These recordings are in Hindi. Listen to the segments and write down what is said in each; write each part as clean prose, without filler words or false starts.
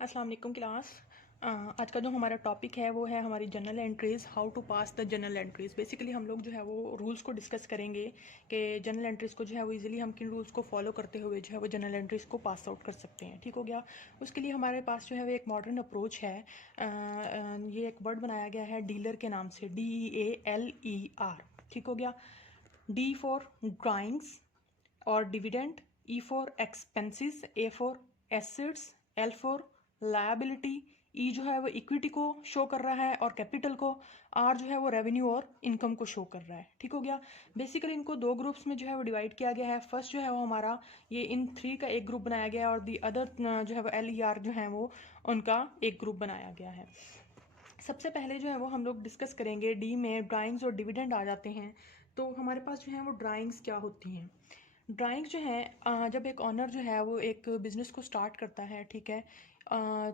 अस्सलाम वालेकुम क्लास। आज का जो हमारा टॉपिक है वो है हमारी general entries, how to pass the general entries. Basically हम लोग जो है वो रूल्स को डिस्कस करेंगे कि जनरल एंट्रीज़ को जो है वो इजीली हम किन रूल्स को फॉलो करते हुए जो है वो जनरल एंट्रीज़ को पास आउट कर सकते हैं। ठीक हो गया। उसके लिए हमारे पास जो है वो एक मॉडर्न अप्रोच है। ये एक वर्ड बनाया गया है डीलर के नाम से, DEALER। ठीक हो गया। D फॉर ड्राइंग्स और dividend, E for expenses, A for assets, L for liability, E जो है वो इक्विटी को शो कर रहा है और कैपिटल को, R जो है वो रेवेन्यू और इनकम को शो कर रहा है। ठीक हो गया। बेसिकली इनको दो ग्रुप्स में जो है वो डिवाइड किया गया है। फर्स्ट जो है वो हमारा ये इन थ्री का एक ग्रुप बनाया गया है और दी अदर जो है वो LER जो है वो उनका एक ग्रुप बनाया गया है। सबसे पहले जो है वो हम लोग डिस्कस करेंगे, डी में ड्राइंग्स और डिविडेंड आ जाते हैं। तो हमारे पास जो है वो ड्राइंग्स क्या होती हैं। ड्राइंग्स जो है, जब एक ऑनर जो है वो एक बिज़नेस को स्टार्ट करता है, ठीक है,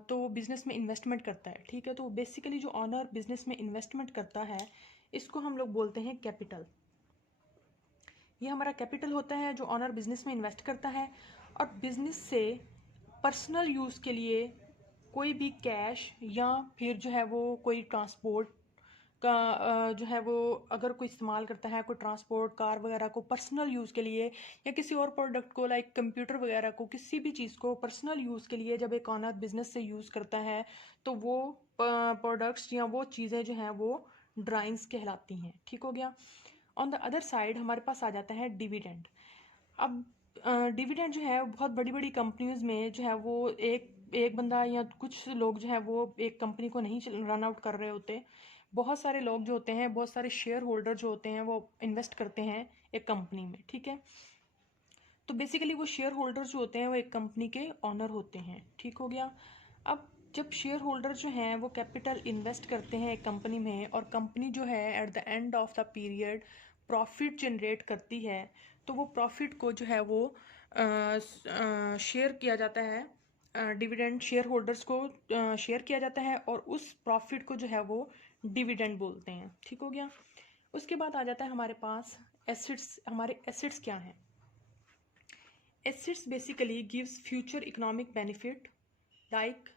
तो बिज़नेस में इन्वेस्टमेंट करता है। ठीक है, तो बेसिकली जो ऑनर बिज़नेस में इन्वेस्टमेंट करता है इसको हम लोग बोलते हैं कैपिटल। ये हमारा कैपिटल होता है जो ऑनर बिजनेस में इन्वेस्ट करता है और बिजनेस से पर्सनल यूज़ के लिए कोई भी कैश या फिर जो है वो कोई ट्रांसपोर्ट का जो है वो अगर कोई इस्तेमाल करता है, कोई ट्रांसपोर्ट कार वगैरह को पर्सनल यूज़ के लिए या किसी और प्रोडक्ट को लाइक कंप्यूटर वगैरह को, किसी भी चीज़ को पर्सनल यूज़ के लिए जब एक ऑनर बिजनेस से यूज़ करता है तो वो प्रोडक्ट्स या वो चीज़ें जो हैं वो ड्राइंग्स कहलाती हैं। ठीक हो गया। ऑन द अदर साइड हमारे पास आ जाता है डिविडेंड। अब डिविडेंड जो है बहुत बड़ी बड़ी कंपनीज में जो है वो एक एक बंदा या कुछ लोग जो है वो एक कंपनी को नहीं रन आउट कर रहे होते। बहुत सारे लोग जो होते हैं, बहुत सारे शेयर होल्डर जो होते हैं वो इन्वेस्ट करते हैं एक कंपनी में। ठीक है, तो बेसिकली वो शेयर होल्डर जो होते हैं वो एक कंपनी के ऑनर होते हैं। ठीक हो गया। अब जब शेयर होल्डर जो हैं वो कैपिटल इन्वेस्ट करते हैं एक कंपनी में और कंपनी जो है at the end of the period profit generate करती है, तो वो प्रॉफिट को जो है वो शेयर किया जाता है। डिविडेंड शेयर होल्डर्स को शेयर किया जाता है और उस प्रॉफिट को जो है वो डिविडेंड बोलते हैं। ठीक हो गया। उसके बाद आ जाता है हमारे पास एसिड्स। हमारे एसिड्स क्या हैं। Assets basically gives future economic benefit like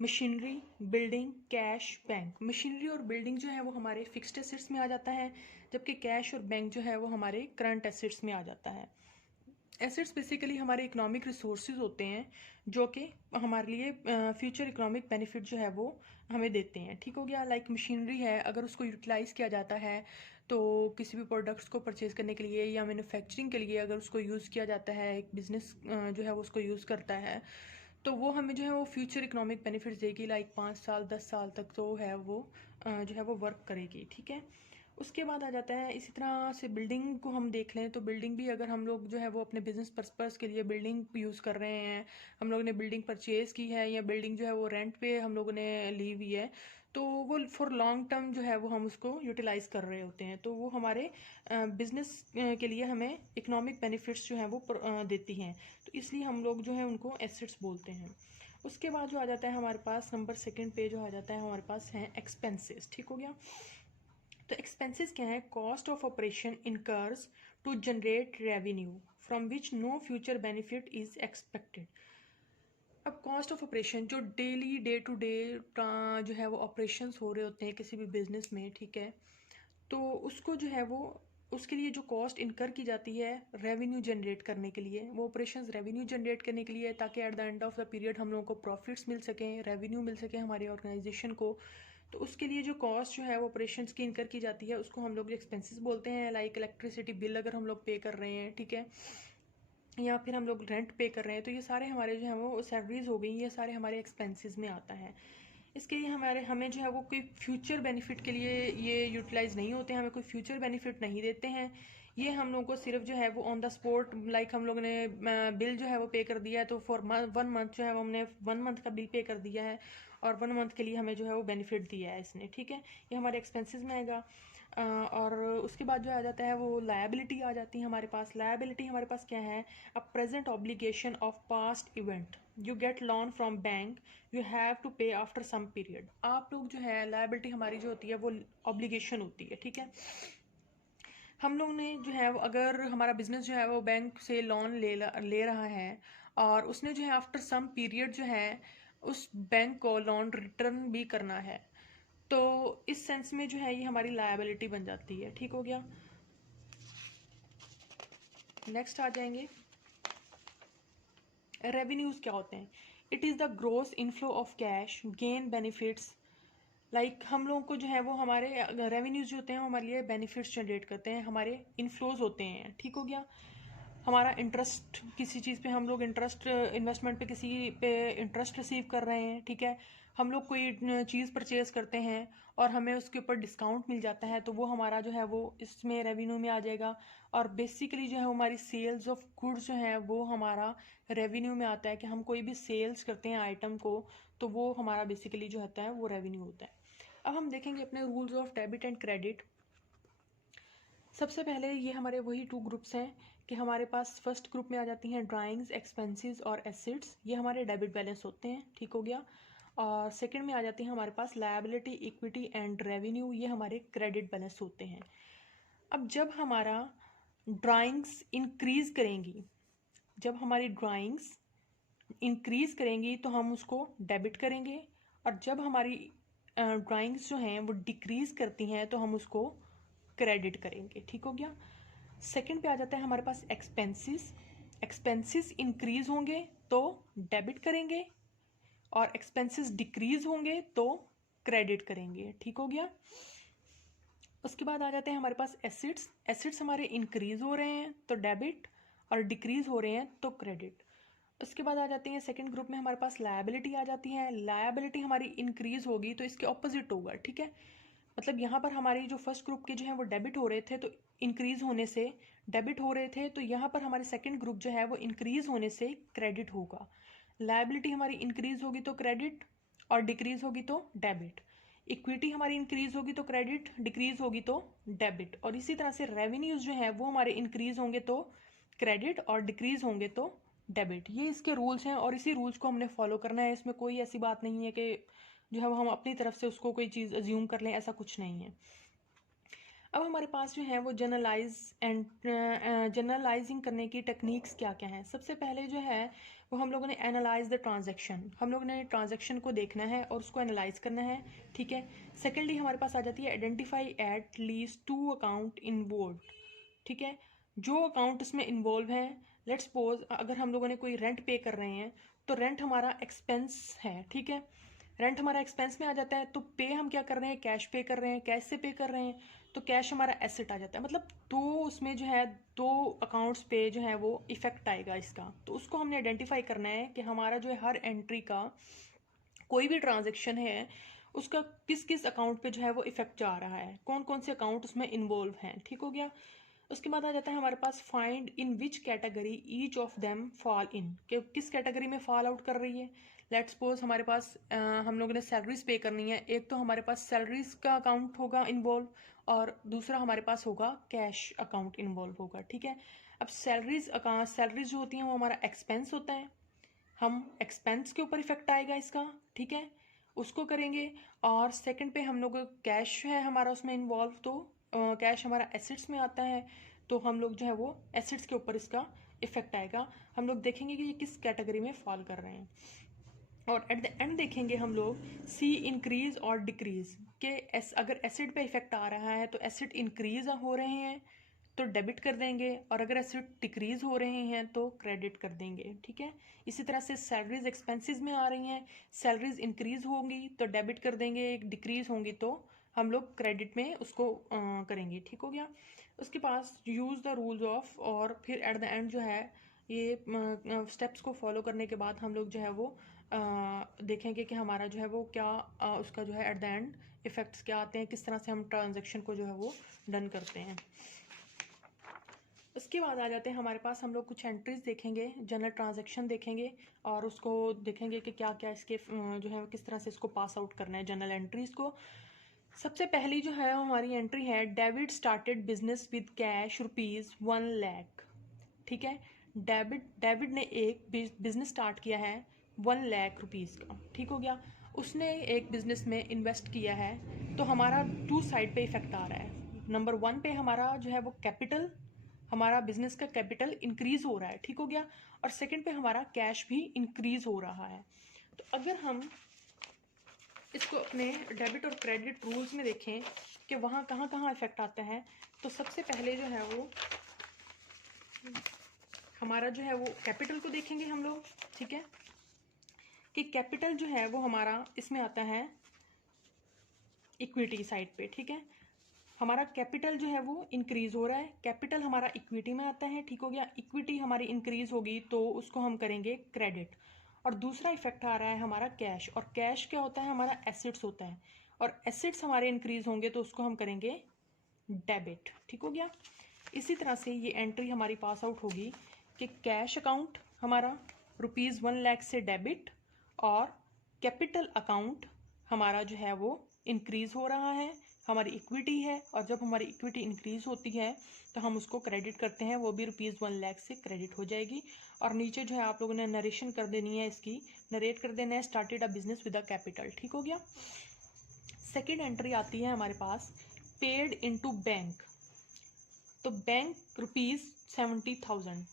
machinery, building, cash, bank. Machinery और बिल्डिंग जो है वो हमारे फिक्स्ड एसेट्स में आ जाता है, जबकि कैश और बैंक जो है वो हमारे करंट एसेट्स में आ जाता है। एसेट्स बेसिकली हमारे इकोनॉमिक रिसोर्सेज होते हैं जो कि हमारे लिए फ्यूचर इकोनॉमिक बेनिफिट जो है वो हमें देते हैं। ठीक हो गया। लाइक मशीनरी है, अगर उसको यूटिलाइज किया जाता है तो किसी भी प्रोडक्ट्स को परचेज करने के लिए या मैन्युफैक्चरिंग के लिए अगर उसको यूज़ किया जाता है, एक बिजनेस जो है वो उसको यूज़ करता है, तो वो हमें जो है वो फ्यूचर इकोनॉमिक बेनिफिट्स देगी। लाइक 5 साल 10 साल तक तो है वो जो है वो वर्क करेगी। ठीक है। उसके बाद आ जाता है इसी तरह से बिल्डिंग को हम देख लें तो बिल्डिंग भी अगर हम लोग जो है वो अपने बिजनेस पर्पस के लिए बिल्डिंग यूज़ कर रहे हैं, हम लोगों ने बिल्डिंग परचेज़ की है या बिल्डिंग जो है वो रेंट पे हम लोगों ने ली हुई है, तो वो फॉर लॉन्ग टर्म जो है वो हम उसको यूटिलाइज कर रहे होते हैं, तो वो हमारे बिजनेस के लिए हमें इकोनॉमिक बेनिफिट्स जो है वो देती हैं, तो इसलिए हम लोग जो है उनको एसेट्स बोलते हैं। उसके बाद जो आ जाता है हमारे पास नंबर सेकंड पे जो आ जाता है हमारे पास है एक्सपेंसेस। ठीक हो गया। तो एक्सपेंसेस क्या है। Cost of operation incurs to generate revenue from which no future benefit is expected. अब कॉस्ट ऑफ ऑपरेशन जो डेली डे टू डे जो है वो ऑपरेशंस हो रहे होते हैं किसी भी बिजनेस में, ठीक है, तो उसको जो है वो उसके लिए जो कॉस्ट इनकर की जाती है रेवेन्यू जनरेट करने के लिए, वो ऑपरेशंस रेवेन्यू जनरेट करने के लिए, ताकि at the end of the period हम लोगों को प्रॉफिट्स मिल सकें, रेवेन्यू मिल सके हमारी ऑर्गेनाइजेशन को। तो उसके लिए जो कॉस्ट जो है वो ऑपरेशंस की इनकर की जाती है उसको हम लोग एक्सपेंसेस बोलते हैं। लाइक इलेक्ट्रिसिटी बिल अगर हम लोग पे कर रहे हैं, ठीक है, या फिर हम लोग रेंट पे कर रहे हैं, तो ये सारे हमारे जो है वो सैलरीज हो गई, ये सारे हमारे एक्सपेंसेस में आता है। इसके लिए हमें जो है वो कोई फ्यूचर बेनिफिट के लिए ये यूटिलाइज नहीं होते हैं, हमें कोई फ्यूचर बेनिफिट नहीं देते हैं। ये हम लोगों को सिर्फ जो है वो ऑन द स्पॉट, लाइक हम लोगों ने बिल जो है वो पे कर दिया है, तो फॉर 1 मंथ जो है वो हमने 1 मंथ का बिल पे कर दिया है और 1 मंथ के लिए हमें जो है वो बेनिफिट दिया है इसने। ठीक है, ये हमारे एक्सपेंसेस में आएगा। और उसके बाद जो आ जाता है वो लायबिलिटी आ जाती है हमारे पास। लायबिलिटी हमारे पास क्या है। A present obligation of past event, you get loan from bank, you have to pay after some period. आप लोग जो है लायबिलिटी हमारी जो होती है वो ऑब्लिगेशन होती है। ठीक है, हम लोग ने जो है वो अगर हमारा बिजनेस जो है वो बैंक से लोन ले रहा है और उसने जो है आफ्टर सम पीरियड जो है उस बैंक को लोन रिटर्न भी करना है। तो इस सेंस में जो है ये हमारी लायबिलिटी बन जाती है। ठीक हो गया। नेक्स्ट आ जाएंगे, रेवेन्यूज क्या होते हैं। It is the gross inflow of cash, gain, benefits. Like हम लोगों को जो है वो हमारे रेवेन्यूज जो होते हैं वो हमारे लिए बेनिफिट्स जनरेट करते हैं, हमारे इनफ्लोज होते हैं। ठीक हो गया। हमारा इंटरेस्ट, किसी चीज़ पे हम लोग इंटरेस्ट, इन्वेस्टमेंट पे किसी पे इंटरेस्ट रिसीव कर रहे हैं। ठीक है। हम लोग कोई चीज़ परचेज करते हैं और हमें उसके ऊपर डिस्काउंट मिल जाता है, तो वो हमारा जो है वो इसमें रेवेन्यू में आ जाएगा। और बेसिकली जो है हमारी सेल्स ऑफ गुड्स जो है वो हमारा रेवेन्यू में आता है, कि हम कोई भी सेल्स करते हैं आइटम को, तो वो हमारा बेसिकली जो होता है वो रेवेन्यू होता है। अब हम देखेंगे अपने rules of debit and credit. सबसे पहले ये हमारे वही टू ग्रुप्स हैं कि हमारे पास फर्स्ट ग्रुप में आ जाती हैं ड्राइंग्स, एक्सपेंसेस और एसेट्स, ये हमारे डेबिट बैलेंस होते हैं। ठीक हो गया। और सेकंड में आ जाती है हमारे पास लायबिलिटी, इक्विटी एंड रेवेन्यू, ये हमारे क्रेडिट बैलेंस होते हैं। अब जब हमारा ड्राइंग्स इंक्रीज करेंगी, जब हमारी ड्राइंग्स इंक्रीज करेंगी तो हम उसको डेबिट करेंगे, और जब हमारी ड्राइंग्स जो हैं वो डिक्रीज करती हैं तो हम उसको क्रेडिट करेंगे। ठीक हो गया। सेकंड पे आ जाता है हमारे पास एक्सपेंसेस। एक्सपेंसेस इंक्रीज होंगे तो डेबिट करेंगे, और एक्सपेंसेस डिक्रीज होंगे तो क्रेडिट करेंगे। ठीक हो गया। उसके बाद आ जाते हैं हमारे पास एसेट्स। एसेट्स हमारे इंक्रीज हो रहे हैं तो डेबिट, और डिक्रीज हो रहे हैं तो क्रेडिट। उसके बाद आ जाती है सेकंड ग्रुप में हमारे पास लायबिलिटी आ जाती है। लायबिलिटी हमारी इंक्रीज होगी तो इसके ऑपोजिट होगा। ठीक है। मतलब यहाँ पर हमारी जो फर्स्ट ग्रुप के जो है वो डेबिट हो रहे थे, तो इंक्रीज होने से डेबिट हो रहे थे, तो यहाँ पर हमारे सेकंड ग्रुप जो है वो इंक्रीज होने से क्रेडिट होगा। लायबिलिटी हमारी इंक्रीज होगी तो क्रेडिट, और डिक्रीज होगी तो डेबिट। इक्विटी हमारी इंक्रीज होगी तो क्रेडिट, डिक्रीज होगी तो डेबिट। और इसी तरह से रेवेन्यूज जो है वो हमारे इंक्रीज होंगे तो क्रेडिट, और डिक्रीज होंगे तो डेबिट। ये इसके रूल्स हैं और इसी रूल्स को हमने फॉलो करना है। इसमें कोई ऐसी बात नहीं है कि जो है वो हम अपनी तरफ से उसको कोई चीज़ अज्यूम कर लें, ऐसा कुछ नहीं है। अब हमारे पास जो है वो जनरलाइजिंग करने की टेक्निक्स क्या क्या हैं। सबसे पहले जो है वो हम लोगों ने एनालाइज द ट्रांजैक्शन, हम लोगों ने ट्रांजैक्शन को देखना है और उसको एनालाइज करना है। ठीक है। सेकेंडली हमारे पास आ जाती है identify at least 2 account involve. ठीक है। जो अकाउंट इसमें इन्वॉल्व हैं, लेट्स सपोज अगर हम लोगों ने कोई रेंट पे कर रहे हैं तो रेंट हमारा एक्सपेंस है। ठीक है। रेंट हमारा एक्सपेंस में आ जाता है, तो पे हम क्या कर रहे हैं, कैश पे कर रहे हैं। कैश से पे कर रहे हैं तो कैश हमारा एसेट आ जाता है। मतलब दो उसमें जो है दो अकाउंट्स पे जो है वो इफेक्ट आएगा इसका, तो उसको हमने आइडेंटिफाई करना है कि हमारा जो है हर एंट्री का कोई भी ट्रांजेक्शन है उसका किस किस अकाउंट पे जो है वो इफेक्ट जा रहा है, कौन कौन से अकाउंट उसमें इन्वॉल्व हैं। ठीक हो गया। उसके बाद आ जाता है हमारे पास find in which category each of them fall in, कि किस कैटेगरी में फॉल आउट कर रही है। लेट्स सपोज हमारे पास हम लोगों ने सैलरीज पे करनी है, एक तो हमारे पास सैलरीज का अकाउंट होगा इन्वॉल्व, और दूसरा हमारे पास होगा कैश अकाउंट इन्वॉल्व होगा। ठीक है। अब सैलरीज जो होती हैं वो हमारा एक्सपेंस होता है, हम एक्सपेंस के ऊपर इफेक्ट आएगा इसका। ठीक है। उसको करेंगे। और सेकंड पे हम लोग कैश है हमारा उसमें इन्वॉल्व, तो कैश हमारा एसेट्स में आता है, तो हम लोग जो है वो एसेट्स के ऊपर इसका इफेक्ट आएगा। हम लोग देखेंगे कि ये किस कैटेगरी में फॉल कर रहे हैं, और एट द एंड देखेंगे हम लोग सी इंक्रीज और डिक्रीज के अगर एसिड पे इफेक्ट आ रहा है तो एसिड इंक्रीज हो रहे हैं तो डेबिट कर देंगे, और अगर एसिड डिक्रीज हो रहे हैं तो क्रेडिट कर देंगे। ठीक है। इसी तरह से सैलरीज एक्सपेंसेस में आ रही हैं, सैलरीज इंक्रीज होंगी तो डेबिट कर देंगे, डिक्रीज होंगी तो हम लोग क्रेडिट में उसको करेंगे। ठीक हो गया। उसके पास यूज़ द रूल्स ऑफ, और फिर एट द एंड जो है ये स्टेप्स को फॉलो करने के बाद हम लोग जो है वो देखेंगे कि हमारा जो है वो क्या उसका जो है एट द एंड इफ़ेक्ट्स क्या आते हैं, किस तरह से हम ट्रांजैक्शन को जो है वो डन करते हैं। उसके बाद आ जाते हैं हमारे पास, हम लोग कुछ एंट्रीज देखेंगे, जनरल ट्रांजैक्शन देखेंगे, और उसको देखेंगे कि क्या क्या इसके जो है किस तरह से इसको पास आउट करना है जनरल एंट्रीज को। सबसे पहली जो है हमारी एंट्री है, David started business with cash ₹1 lakh. ठीक है। डेविड ने एक बिजनेस स्टार्ट किया है 1 लाख रुपीज़ का। ठीक हो गया। उसने एक बिजनेस में इन्वेस्ट किया है, तो हमारा टू साइड पे इफेक्ट आ रहा है। नंबर 1 पे हमारा जो है वो कैपिटल, हमारा बिजनेस का कैपिटल इंक्रीज हो रहा है। ठीक हो गया। और सेकंड पे हमारा कैश भी इंक्रीज हो रहा है। तो अगर हम इसको अपने डेबिट और क्रेडिट रूल्स में देखें कि वहाँ कहाँ कहाँ इफेक्ट आता है, तो सबसे पहले जो है वो हमारा जो है वो कैपिटल को देखेंगे हम लोग, ठीक है, कि कैपिटल जो है वो हमारा इसमें आता है इक्विटी साइड पे, ठीक है। हमारा कैपिटल जो है वो इंक्रीज हो रहा है, कैपिटल हमारा इक्विटी में आता है, ठीक हो गया। इक्विटी हमारी इंक्रीज होगी तो उसको हम करेंगे क्रेडिट। और दूसरा इफेक्ट आ रहा है हमारा कैश, और कैश क्या होता है, हमारा एसेट्स होता है, और एसेट्स हमारे इंक्रीज होंगे तो उसको हम करेंगे डेबिट, ठीक हो गया। इसी तरह से ये एंट्री हमारी पास आउट होगी कि कैश अकाउंट हमारा ₹1,00,000 से डेबिट, और कैपिटल अकाउंट हमारा जो है वो इंक्रीज हो रहा है, हमारी इक्विटी है, और जब हमारी इक्विटी इंक्रीज होती है तो हम उसको क्रेडिट करते हैं, वो भी ₹1,00,000 से क्रेडिट हो जाएगी। और नीचे जो है आप लोगों ने नरेशन कर देनी है, इसकी नरेट कर देना है, started a business with a capital, ठीक हो गया। सेकेंड एंट्री आती है हमारे पास पेड इनटू बैंक। तो बैंक ₹70,000,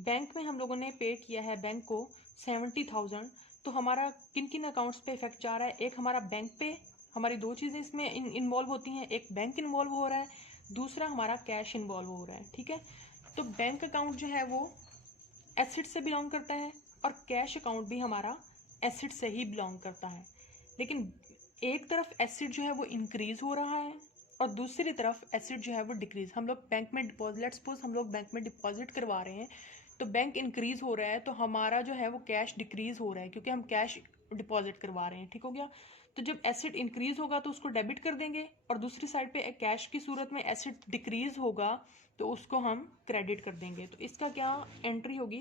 बैंक में हम लोगों ने पे किया है बैंक को 70,000। तो हमारा किन किन अकाउंट्स पे इफेक्ट जा रहा है, एक हमारा बैंक पे, हमारी दो चीज़ें इसमें इन्वॉल्व होती हैं, एक बैंक इन्वॉल्व हो रहा है, दूसरा हमारा कैश इन्वॉल्व हो रहा है, ठीक है। तो बैंक अकाउंट जो है वो एसिड से बिलोंग करता है, और कैश अकाउंट भी हमारा एसिड से ही बिलोंग करता है। लेकिन एक तरफ एसिड जो है वो इंक्रीज हो रहा है और दूसरी तरफ एसिड जो है वो डिक्रीज। हम लोग बैंक में डिपॉजिट, लेट्स सपोज हम लोग बैंक में डिपॉजिट करवा रहे हैं, तो बैंक इंक्रीज हो रहा है तो हमारा जो है वो कैश डिक्रीज हो रहा है, क्योंकि हम कैश डिपॉजिट करवा रहे हैं, ठीक हो गया। तो जब एसिड इंक्रीज होगा तो उसको डेबिट कर देंगे, और दूसरी साइड पे कैश की सूरत में एसिड डिक्रीज होगा तो उसको हम क्रेडिट कर देंगे। तो इसका क्या एंट्री होगी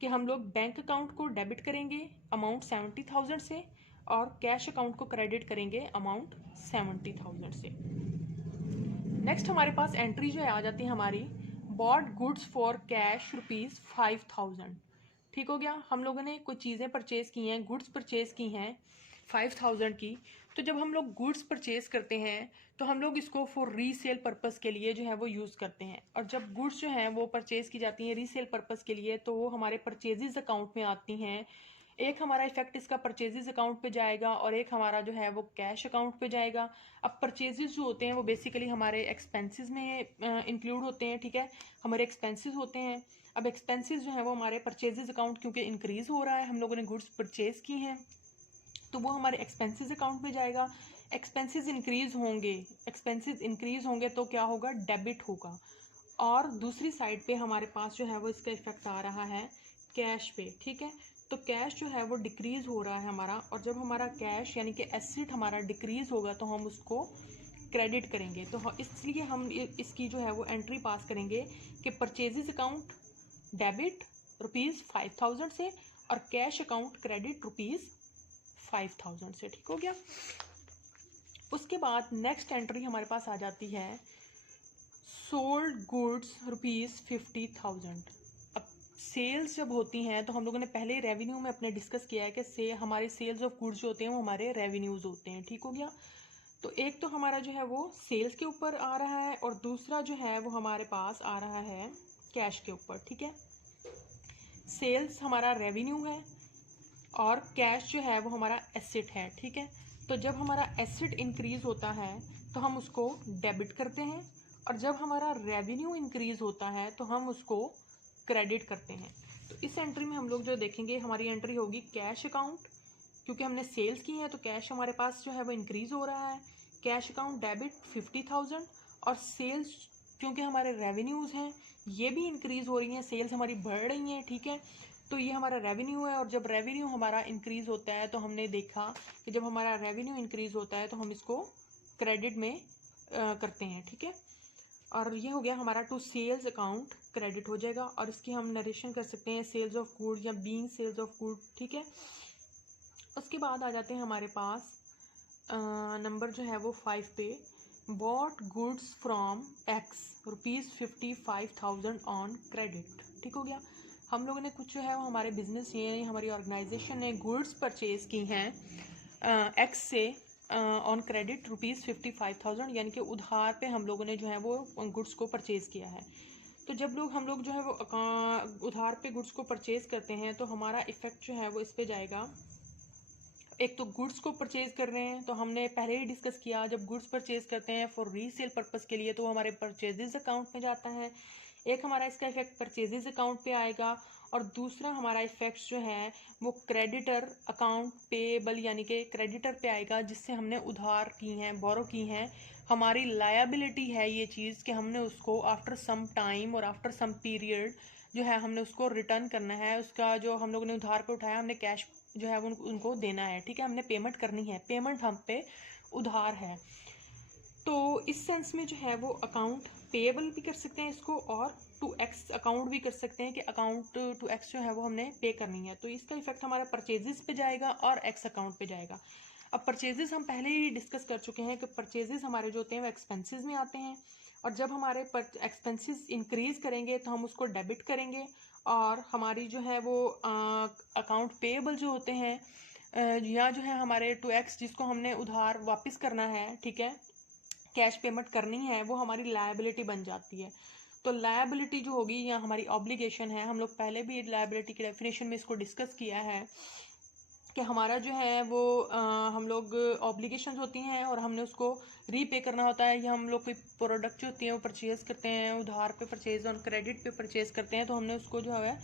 कि हम लोग बैंक अकाउंट को डेबिट करेंगे अमाउंट 70,000 से, और कैश अकाउंट को क्रेडिट करेंगे अमाउंट 70,000 से। नेक्स्ट हमारे पास एंट्री जो है आ जाती है हमारी बॉट गुड्स फॉर कैश ₹5,000, ठीक हो गया। हम लोगों ने कुछ चीज़ें परचेज की हैं, गुड्स परचेज की हैं 5,000 की। तो जब हम लोग गुड्स परचेज करते हैं तो हम लोग इसको फॉर रीसेल पर्पस के लिए जो है वो यूज़ करते हैं, और जब गुड्स जो हैं वो परचेज की जाती हैं रीसेल पर्पस के लिए तो वो हमारे परचेजेस अकाउंट में आती हैं। एक हमारा इफेक्ट इसका परचेजेस अकाउंट पे जाएगा और एक हमारा जो है वो कैश अकाउंट पे जाएगा। अब परचेजेस जो होते हैं वो बेसिकली हमारे एक्सपेंसेस में इंक्लूड होते हैं, ठीक है, हमारे एक्सपेंसेस होते हैं। अब एक्सपेंसेस जो है वो हमारे परचेजेस अकाउंट क्योंकि इंक्रीज हो रहा है, हम लोगों ने गुड्स परचेज की हैं, तो वो हमारे एक्सपेंसेस अकाउंट में जाएगा। एक्सपेंसेस इंक्रीज होंगे तो क्या होगा, डेबिट होगा। और दूसरी साइड पे हमारे पास जो है वो इसका इफेक्ट आ रहा है कैश पे, ठीक है। तो कैश जो है वो डिक्रीज हो रहा है हमारा, और जब हमारा कैश यानी कि एसेट हमारा डिक्रीज होगा तो हम उसको क्रेडिट करेंगे। तो इसलिए हम इसकी जो है वो एंट्री पास करेंगे कि परचेजेस अकाउंट डेबिट ₹5,000 से, और कैश अकाउंट क्रेडिट ₹5,000 से, ठीक हो गया। उसके बाद नेक्स्ट एंट्री हमारे पास आ जाती है सोल्ड गुड्स ₹50,000। अब सेल्स जब होती हैं तो हम लोगों ने पहले रेवेन्यू में अपने डिस्कस किया है कि हमारे सेल्स ऑफ गुड्स जो होते हैं वो हमारे रेवेन्यूज होते हैं, ठीक हो गया। तो एक तो हमारा जो है वो सेल्स के ऊपर आ रहा है, और दूसरा जो है वो हमारे पास आ रहा है कैश के ऊपर, ठीक है। सेल्स हमारा रेवेन्यू है और कैश जो है वो हमारा एसेट है, ठीक है। तो जब हमारा एसेट इंक्रीज होता है तो हम उसको डेबिट करते हैं, और जब हमारा रेवेन्यू इंक्रीज होता है तो हम उसको क्रेडिट करते हैं। तो इस एंट्री में हम लोग जो देखेंगे हमारी एंट्री होगी कैश अकाउंट, क्योंकि हमने सेल्स की है तो कैश हमारे पास जो है वो इंक्रीज हो रहा है, कैश अकाउंट डेबिट 50,000, और सेल्स क्योंकि हमारे रेवेन्यूज़ हैं ये भी इंक्रीज हो रही हैं, सेल्स हमारी बढ़ रही हैं, ठीक है। तो ये हमारा रेवेन्यू है, और जब रेवेन्यू हमारा इंक्रीज होता है तो हमने देखा कि जब हमारा रेवेन्यू इंक्रीज होता है तो हम इसको क्रेडिट में करते हैं, ठीक है। और ये हो गया हमारा टू सेल्स अकाउंट क्रेडिट हो जाएगा, और इसकी हम नरेशन कर सकते हैं सेल्स ऑफ गुड या बीइंग सेल्स ऑफ गुड, ठीक है। उसके बाद आ जाते हैं हमारे पास नंबर जो है वो 5 पे, bought goods from x ₹55,000 on credit, ठीक हो गया। हम लोगों ने कुछ जो है वो हमारे बिजनेस ये हमारी ऑर्गेनाइजेशन ने गुड्स परचेज की हैं एक्स से ऑन क्रेडिट ₹55,000, यानी कि उधार पे हम लोगों ने जो है वो गुड्स को परचेज किया है। तो जब हम लोग जो है वो उधार पे गुड्स को परचेज करते हैं तो हमारा इफेक्ट जो है वो इस पे जाएगा एक तो गुड्स को परचेज कर रहे हैं, तो हमने पहले ही डिस्कस किया, जब गुड्स परचेज करते हैं फॉर रीसेल पर्पस के लिए तो हमारे परचेजेस अकाउंट में जाता है। एक हमारा इसका इफेक्ट परचेजेस अकाउंट पे आएगा, और दूसरा हमारा इफेक्ट जो है वो क्रेडिटर अकाउंट पेएबल यानी कि क्रेडिटर पे आएगा, जिससे हमने उधार की हैं, बोरो की हैं। हमारी लायबिलिटी है ये चीज़ कि हमने उसको आफ्टर सम टाइम और आफ्टर सम पीरियड जो है हमने उसको रिटर्न करना है। उसका जो हम लोगों ने उधार पे उठाया हमने कैश जो है वो उनको देना है, ठीक है, हमने पेमेंट करनी है, पेमेंट हम पे उधार है। तो इस सेंस में जो है वो अकाउंट पेएबल भी कर सकते हैं इसको, और टू एक्स अकाउंट भी कर सकते हैं कि अकाउंट टू एक्स जो है वो हमने पे करनी है। तो इसका इफेक्ट हमारा परचेजेस पे जाएगा और एक्स अकाउंट पे जाएगा। अब परचेजेस हम पहले ही डिस्कस कर चुके हैं कि परचेजेस हमारे जो होते हैं वो एक्सपेंसेस में आते हैं, और जब हमारे एक्सपेंसेस इंक्रीज करेंगे तो हम उसको डेबिट करेंगे, और हमारी जो है वो अकाउंट पेएबल जो होते हैं या जो है हमारे टू एक्स जिसको हमने उधार वापस करना है, ठीक है, कैश पेमेंट करनी है, वो हमारी लायबिलिटी बन जाती है। तो लायबिलिटी जो होगी या हमारी ऑब्लिगेशन है, हम लोग पहले भी लायबिलिटी की डेफिनेशन में इसको डिस्कस किया है कि हमारा जो है वो हम लोग ऑब्लिगेशन होती हैं और हमने उसको रीपे करना होता है, या हम लोग कोई प्रोडक्ट जो होती है वो परचेज करते हैं उधार पे परचेज और क्रेडिट पे परचेज करते हैं, तो हमने उसको जो है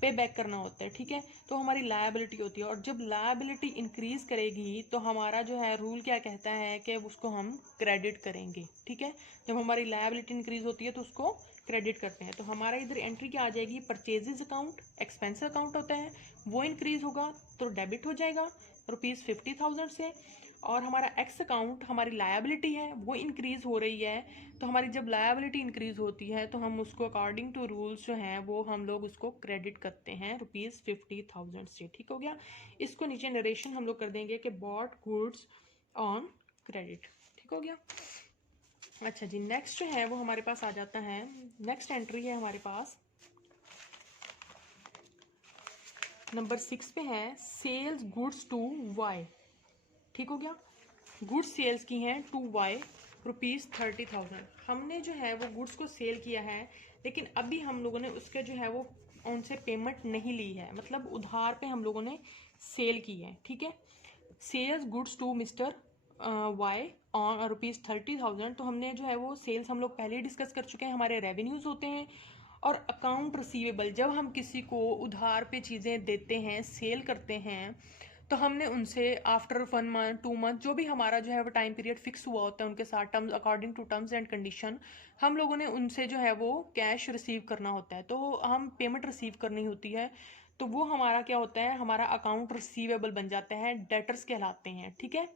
पे बैक करना होता है, ठीक है, तो हमारी लायबिलिटी होती है। और जब लायबिलिटी इंक्रीज करेगी तो हमारा जो है रूल क्या कहता है कि उसको हम क्रेडिट करेंगे, ठीक है, जब हमारी लायबिलिटी इंक्रीज होती है तो उसको क्रेडिट करते हैं। तो हमारा इधर एंट्री क्या आ जाएगी, परचेजेस अकाउंट एक्सपेंस अकाउंट होता है, वो इंक्रीज होगा तो डेबिट हो जाएगा ₹50,000 से, और हमारा एक्स अकाउंट हमारी लायबिलिटी है वो इंक्रीज हो रही है, तो हमारी जब लायबिलिटी इंक्रीज होती है तो हम उसको अकॉर्डिंग टू रूल्स जो हैं वो हम लोग उसको क्रेडिट करते हैं ₹50,000 से, ठीक हो गया। इसको नीचे नरेशन हम लोग कर देंगे कि बॉट गुड्स ऑन क्रेडिट, ठीक हो गया। अच्छा जी, नेक्स्ट जो है वो हमारे पास आ जाता है, नेक्स्ट एंट्री है हमारे पास नंबर 6 पे है, सेल्स गुड्स टू वाई, ठीक हो गया। गुड्स सेल्स की हैं टू वाई ₹30,000। हमने जो है वो गुड्स को सेल किया है, लेकिन अभी हम लोगों ने उसके जो है वो उनसे पेमेंट नहीं ली है, मतलब उधार पे हम लोगों ने सेल की है, ठीक है। Sales goods to Mister Y on ₹30,000। तो हमने जो है वो सेल्स हम लोग पहले ही डिस्कस कर चुके हैं, हमारे रेवेन्यूज होते हैं। और अकाउंट रिसीवेबल, जब हम किसी को उधार पे चीज़ें देते हैं सेल करते हैं, तो हमने उनसे आफ्टर 1 मंथ 2 मंथ जो भी हमारा जो है वो टाइम पीरियड फिक्स हुआ होता है उनके साथ terms according to terms and condition, हम लोगों ने उनसे जो है वो कैश रिसीव करना होता है, तो हम पेमेंट रिसीव करनी होती है। तो वो हमारा क्या होता है, हमारा अकाउंट रिसीवेबल बन जाते हैं, डेटर्स कहलाते हैं, ठीक है।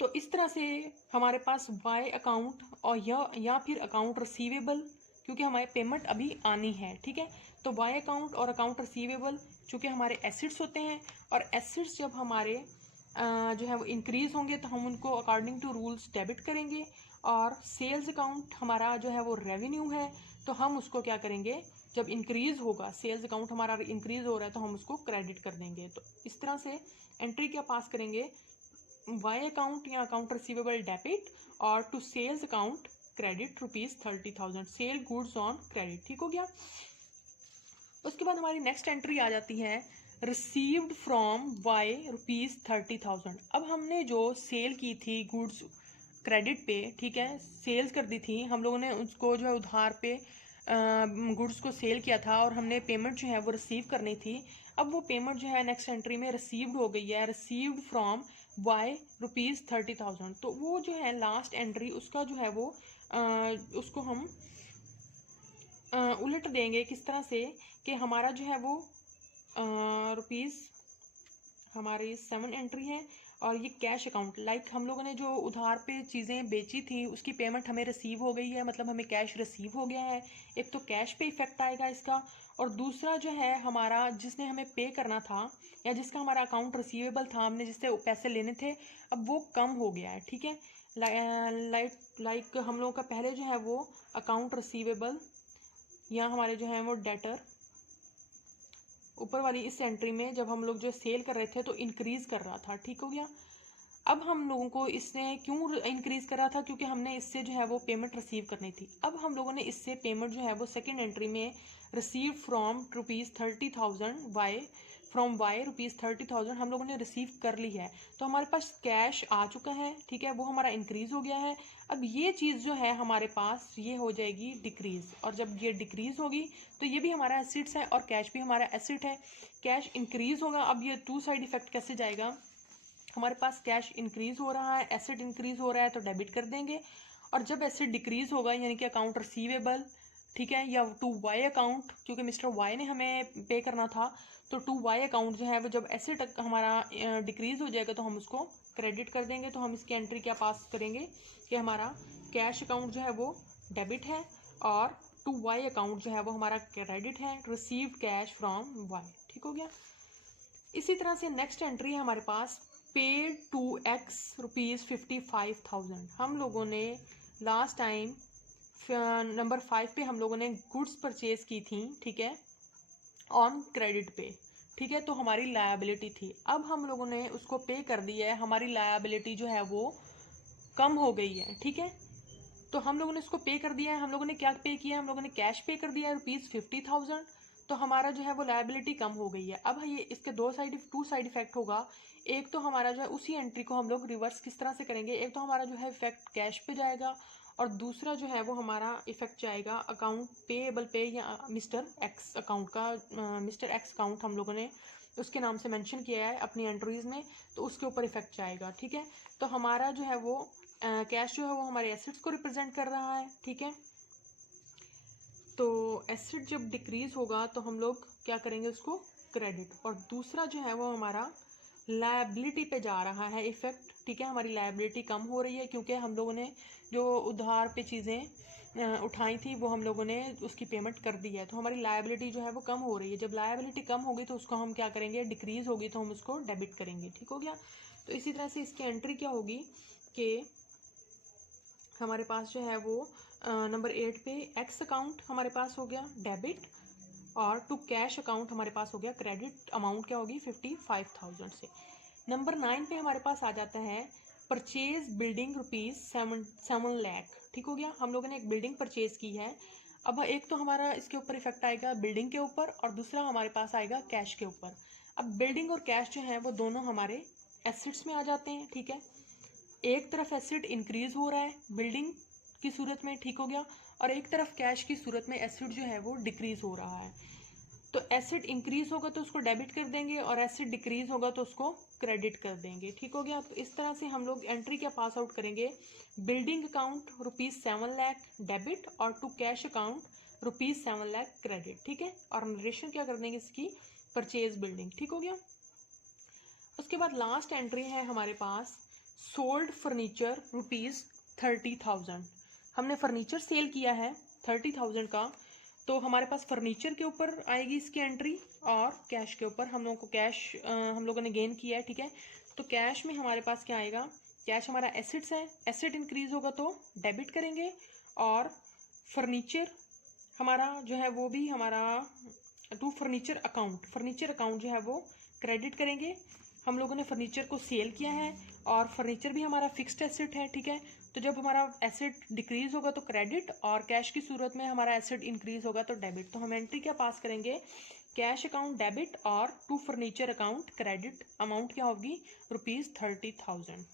तो इस तरह से हमारे पास वाई अकाउंट और या फिर अकाउंट रिसीवेबल, क्योंकि हमारे पेमेंट अभी आनी है, ठीक है। तो वाई अकाउंट और अकाउंट रिसीवेबल चूँकि हमारे एसिड्स होते हैं, और एसिड्स जब हमारे जो है वो इंक्रीज होंगे तो हम उनको अकॉर्डिंग टू रूल्स डेबिट करेंगे, और सेल्स अकाउंट हमारा जो है वो रेवेन्यू है, तो हम उसको क्या करेंगे, जब इंक्रीज होगा सेल्स अकाउंट हमारा इंक्रीज हो रहा है तो हम उसको क्रेडिट कर देंगे। तो इस तरह से एंट्री क्या पास करेंगे, वाई अकाउंट या अकाउंट रिसीवेबल डेबिट, और to sales account credit ₹30,000, sale goods on credit, ठीक हो गया। उसके बाद हमारी नेक्स्ट एंट्री आ जाती है, रिसीव्ड फ्रॉम वाई ₹30,000। अब हमने जो सेल की थी गुड्स क्रेडिट पे, ठीक है, सेल्स कर दी थी हम लोगों ने, उसको जो है उधार पे गुड्स को सेल किया था और हमने पेमेंट जो है वो रिसीव करनी थी। अब वो पेमेंट जो है नेक्स्ट एंट्री में रिसीव्ड हो गई है, रिसीव्ड फ्रॉम वाई ₹30,000। तो वो जो है लास्ट एंट्री उसका जो है वो उसको हम उलट देंगे किस तरह से कि हमारा जो है वो रुपीज़ हमारी 7 एंट्री है, और ये कैश अकाउंट, लाइक हम लोगों ने जो उधार पे चीज़ें बेची थी उसकी पेमेंट हमें रिसीव हो गई है, मतलब हमें कैश रिसीव हो गया है। एक तो कैश पे इफेक्ट आएगा इसका, और दूसरा जो है हमारा जिसने हमें पे करना था या जिसका हमारा अकाउंट रिसीवेबल था, हमने जिससे पैसे लेने थे, अब वो कम हो गया है, ठीक है। लाइक हम लोगों का पहले जो है वो अकाउंट रिसीवेबल या हमारे जो है वो डेटर ऊपर वाली इस एंट्री में जब हम लोग जो सेल कर रहे थे तो इंक्रीज कर रहा था, ठीक हो गया। अब हम लोगों को इसने क्यों इंक्रीज कर रहा था, क्योंकि हमने इससे जो है वो पेमेंट रिसीव करनी थी। अब हम लोगों ने इससे पेमेंट जो है वो सेकंड एंट्री में receive from ₹30,000 by from Y ₹30,000 हम लोगों ने रिसीव कर ली है, तो हमारे पास कैश आ चुका है, ठीक है, वो हमारा इंक्रीज हो गया है। अब ये चीज़ जो है हमारे पास ये हो जाएगी डिक्रीज, और जब ये डिक्रीज होगी तो ये भी हमारा एसिड्स है और कैश भी हमारा एसिड है। कैश इंक्रीज होगा, अब ये टू साइड इफेक्ट कैसे जाएगा, हमारे पास कैश इंक्रीज हो रहा है, एसिड इंक्रीज हो रहा है तो डेबिट कर देंगे, और जब एसिड डिक्रीज होगा यानी कि अकाउंट रिसीवेबल, ठीक है, या टू वाई अकाउंट, क्योंकि मिस्टर वाई ने हमें पे करना था, तो टू वाई अकाउंट जो है वो जब एसिड हमारा डिक्रीज हो जाएगा तो हम उसको क्रेडिट कर देंगे। तो हम इसकी एंट्री क्या पास करेंगे कि हमारा कैश अकाउंट जो है वो डेबिट है और टू वाई अकाउंट जो है वो हमारा क्रेडिट है, रिसीव्ड कैश फ्रॉम वाई। ठीक हो गया। इसी तरह से नेक्स्ट एंट्री है हमारे पास पेड टू एक्स ₹55,000। हम लोगों ने लास्ट टाइम नंबर 5 पे हम लोगों ने गुड्स परचेज की थी, ठीक है, ऑन क्रेडिट पे, ठीक है, तो हमारी लायबिलिटी थी। अब हम लोगों ने उसको पे कर दिया है, हमारी लायबिलिटी जो है वो कम हो गई है, ठीक है, तो हम लोगों ने उसको पे कर दिया है। हम लोगों ने क्या पे किया है, हम लोगों ने कैश पे कर दिया है ₹50,000, तो हमारा जो है वो लायबिलिटी कम हो गई है। अब ये इसके टू साइड इफेक्ट होगा। एक तो हमारा जो है उसी एंट्री को हम लोग रिवर्स किस तरह से करेंगे, एक तो हमारा जो है इफेक्ट कैश पे जाएगा और दूसरा जो है वो हमारा इफेक्ट जाएगा अकाउंट पेएबल पे या मिस्टर एक्स अकाउंट का। मिस्टर एक्स अकाउंट हम लोगों ने उसके नाम से मेंशन किया है अपनी एंट्रीज में, तो उसके ऊपर इफेक्ट जाएगा, ठीक है। तो हमारा जो है वो कैश जो है वो हमारे एसिड्स को रिप्रेजेंट कर रहा है, ठीक है। तो एसिड जब डिक्रीज होगा तो हम लोग क्या करेंगे, उसको क्रेडिट, और दूसरा जो है वो हमारा लायबिलिटी पे जा रहा है इफेक्ट, ठीक है। हमारी लायबिलिटी कम हो रही है क्योंकि हम लोगों ने जो उधार पे चीज़ें उठाई थी वो हम लोगों ने उसकी पेमेंट कर दी है, तो हमारी लायबिलिटी जो है वो कम हो रही है। जब लायबिलिटी कम होगी तो उसको हम क्या करेंगे, डिक्रीज होगी तो हम उसको डेबिट करेंगे, ठीक हो गया। तो इसी तरह से इसकी एंट्री क्या होगी कि हमारे पास जो है वो नंबर 8 पे एक्स अकाउंट हमारे पास हो गया डेबिट, और टू कैश अकाउंट हमारे पास हो गया क्रेडिट। अमाउंट क्या होगी 55,000 से। नंबर 9 पे हमारे पास आ जाता है परचेज बिल्डिंग ₹7 लाख, ठीक हो गया। हम लोगों ने एक बिल्डिंग परचेज की है। अब एक तो हमारा इसके ऊपर इफेक्ट आएगा बिल्डिंग के ऊपर और दूसरा हमारे पास आएगा कैश के ऊपर। अब बिल्डिंग और कैश जो है वो दोनों हमारे एसेट्स में आ जाते हैं, ठीक है। एक तरफ एसिड इंक्रीज हो रहा है बिल्डिंग की सूरत में, ठीक हो गया, और एक तरफ कैश की सूरत में एसिड जो है वो डिक्रीज हो रहा है। तो एसिड इंक्रीज होगा तो उसको डेबिट कर देंगे और एसिड डिक्रीज होगा तो उसको क्रेडिट कर देंगे, ठीक हो गया। तो इस तरह से हम लोग एंट्री क्या पास आउट करेंगे, बिल्डिंग अकाउंट ₹7 लाख डेबिट और to cash account ₹7 lakh credit, ठीक है, और नरेशन क्या कर देंगे इसकी, परचेज बिल्डिंग, ठीक हो गया। उसके बाद लास्ट एंट्री है हमारे पास सोल्ड फर्नीचर ₹30,000। हमने फर्नीचर सेल किया है 30,000 का, तो हमारे पास फर्नीचर के ऊपर आएगी इसकी एंट्री और कैश के ऊपर। हम लोगों को कैश हम लोगों ने गेन किया है, ठीक है। तो कैश में हमारे पास क्या आएगा, कैश हमारा एसिड्स है, एसिड इंक्रीज होगा तो डेबिट करेंगे, और फर्नीचर हमारा जो है वो भी हमारा टू फर्नीचर अकाउंट जो है वो क्रेडिट करेंगे। हम लोगों ने फर्नीचर को सेल किया है और फर्नीचर भी हमारा फिक्स्ड एसेट है, ठीक है। तो जब हमारा एसेट डिक्रीज होगा तो क्रेडिट, और कैश की सूरत में हमारा एसेट इंक्रीज होगा तो डेबिट। तो हम एंट्री क्या पास करेंगे, कैश अकाउंट डेबिट और to furniture account credit. Amount क्या होगी ₹30,000।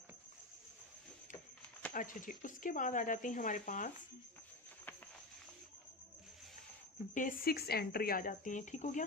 अच्छा जी, उसके बाद आ जाती है हमारे पास बेसिक्स एंट्री आ जाती है, ठीक हो गया।